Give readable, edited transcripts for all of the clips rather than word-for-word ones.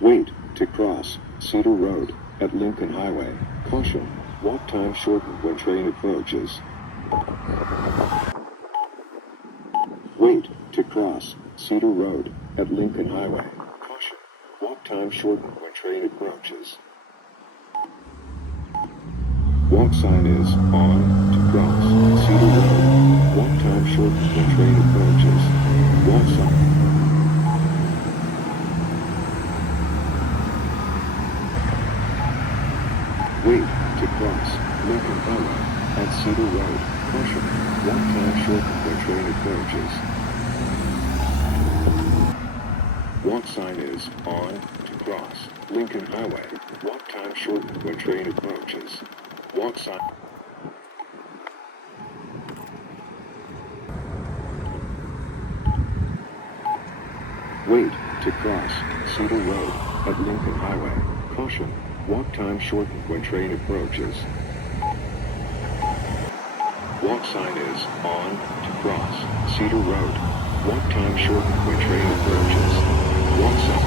Wait to cross Cedar Road at Lincoln Highway. Caution, walk time shortened when train approaches. Wait to cross Cedar Road at Lincoln Highway. Caution, walk time shortened when train approaches. Walk sign is on to cross Cedar Road. Walk time shortened when train approaches. Walk sign. Wait to cross Lincoln Highway at Cedar Road. Caution, walk time shortened when train approaches. Walk sign is on to cross Lincoln Highway. Walk time shortened when train approaches. Walk sign. Wait to cross Cedar Road at Lincoln Highway. Caution, walk time shortened when train approaches. Walk sign is on to cross Cedar Road. Walk time shortened when train approaches. Walk sign.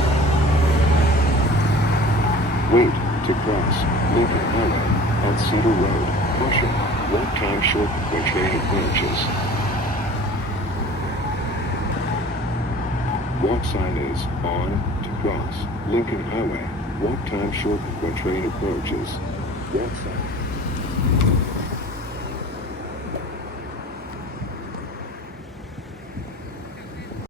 Wait to cross Lincoln Highway at Cedar Road. Caution, walk time shortened when train approaches. Walk sign is on to cross Lincoln Highway. Walk time shortened when train approaches. Walk sign.